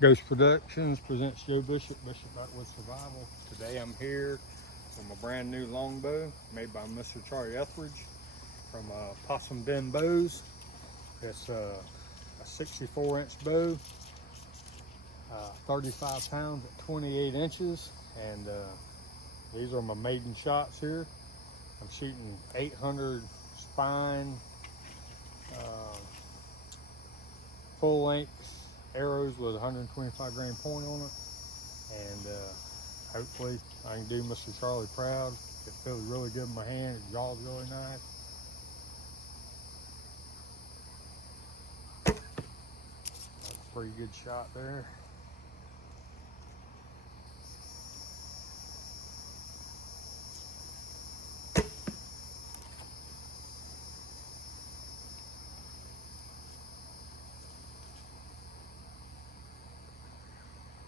Ghost Productions presents Joe Bishop, Bishop Survival. Today I'm here from a brand new longbow made by Mr. Charlie Etheridge from Possum Den Bows. It's a 64-inch bow, 35 pounds at 28 inches, and these are my maiden shots here. I'm shooting 800 spine, uh, full length arrows with 125 grain point on it, and hopefully I can do Mr. Charlie proud. It feels really good in my hand. It jaws really nice. That's a pretty good shot there.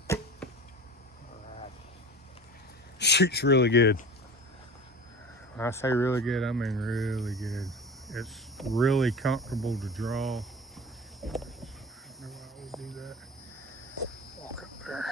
Alright. Shoots really good. When I say really good, I mean really good. It's really comfortable to draw. I don't know why I always do that. Walk up there.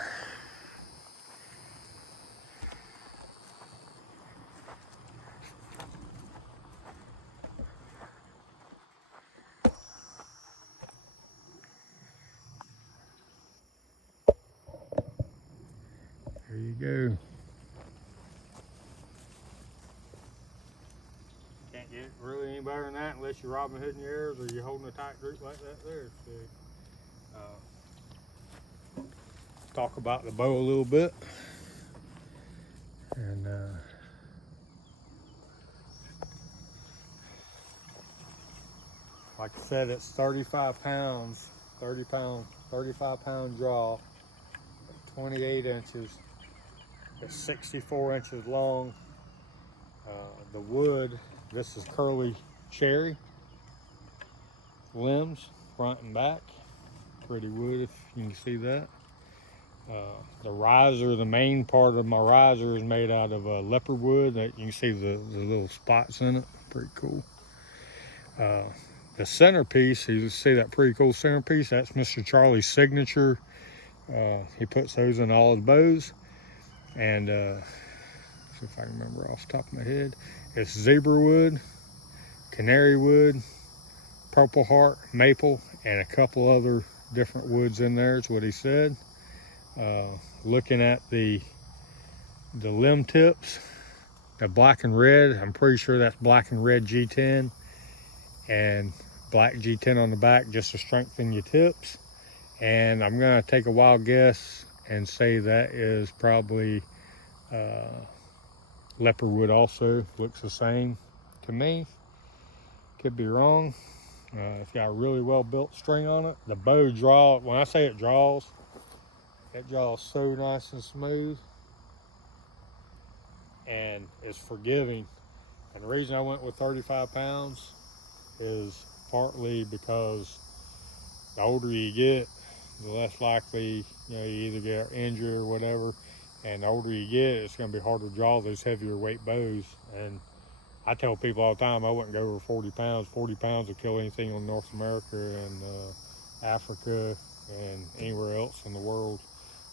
There you go. Can't get really any better than that unless you're Robin Hooding your arrows or you're holding a tight group like that there. So, talk about the bow a little bit. And like I said, it's 35 pounds, 35 pound draw, 28 inches. It's 64 inches long. The wood, this is curly cherry limbs, front and back. Pretty wood, if you can see that. The riser, the main part of my riser is made out of leopard wood. That you can see the little spots in it. Pretty cool. The centerpiece, you see that pretty cool centerpiece? That's Mr. Charlie's signature. He puts those in all his bows. And see if I can remember off the top of my head. It's zebra wood, canary wood, purple heart, maple, and a couple other different woods in there is what he said. Looking at the limb tips, the black and red, I'm pretty sure that's black and red G10 and black G10 on the back just to strengthen your tips. And I'm gonna take a wild guess and say that is probably leopard wood also. Looks the same to me. Could be wrong. It's got a really well built string on it. The bow draw, when I say it draws so nice and smooth, and it's forgiving. And the reason I went with 35 pounds is partly because the older you get, the less likely, you either get injured or whatever. And the older you get, it's going to be harder to draw those heavier weight bows. And I tell people all the time, I wouldn't go over 40 pounds. 40 pounds will kill anything in North America and Africa and anywhere else in the world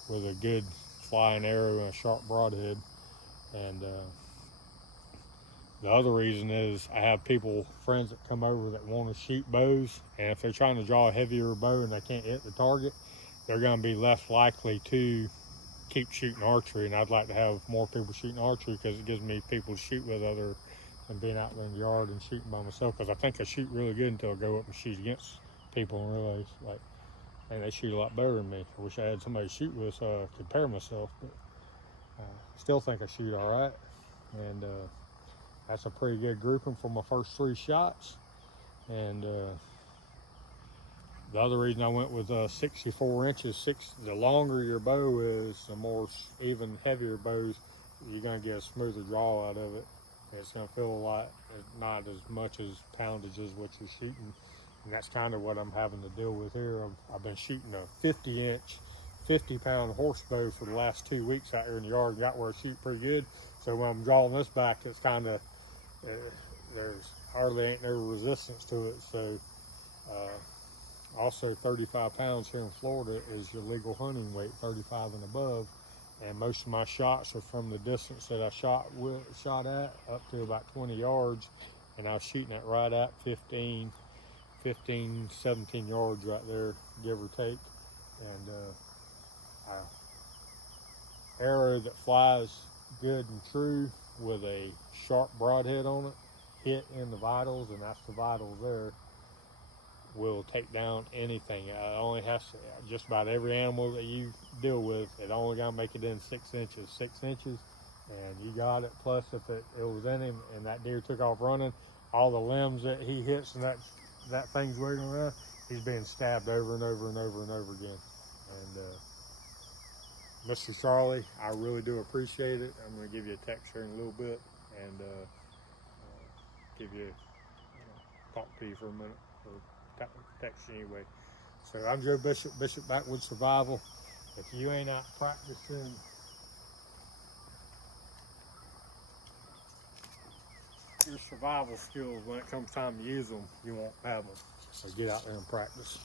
with a good flying arrow and a sharp broadhead. And the other reason is I have friends that come over that want to shoot bows, and if they're trying to draw a heavier bow and they can't hit the target, they're going to be less likely to keep shooting archery. And I'd like to have more people shooting archery because it gives me people to shoot with other than being out there in the yard and shooting by myself, because I think I shoot really good until I go up and shoot against people and realize, like, man, they shoot a lot better than me. I wish I had somebody to shoot with so I could compare myself, but still think I shoot all right. And that's a pretty good grouping for my first 3 shots. And the other reason I went with 64 inches, the longer your bow is, the more even heavier bows, you're going to get a smoother draw out of it. It's going to feel a lot, not as much as poundage as what you're shooting. And that's kind of what I'm having to deal with here. I've been shooting a 50-inch, 50-pound horse bow for the last 2 weeks out here in the yard, and got where I shoot pretty good. So when I'm drawing this back, it's kind of, there's hardly ain't no resistance to it. So Also 35 pounds here in Florida is your legal hunting weight, 35 and above. And most of my shots are from the distance that I shot at up to about 20 yards. And I was shooting it right at 15, 17 yards right there, give or take. And arrow that flies good and true with a sharp broadhead on it, hit in the vitals, and that's the vitals there, will take down anything. It only has to, just about every animal that you deal with, it only got to make it in 6 inches. 6 inches, and you got it. Plus, if it was in him and that deer took off running, all the limbs that he hits and that thing's wiggling around, he's being stabbed over and over and over and over again. And Mr. Charlie, I really do appreciate it. I'm going to give you a text here in a little bit and give you, talk to you for a minute, or text you anyway. So I'm Joe Bishop, Bishop Backwoods Survival. If you ain't out practicing your survival skills when it comes time to use them, you won't have them. So get out there and practice.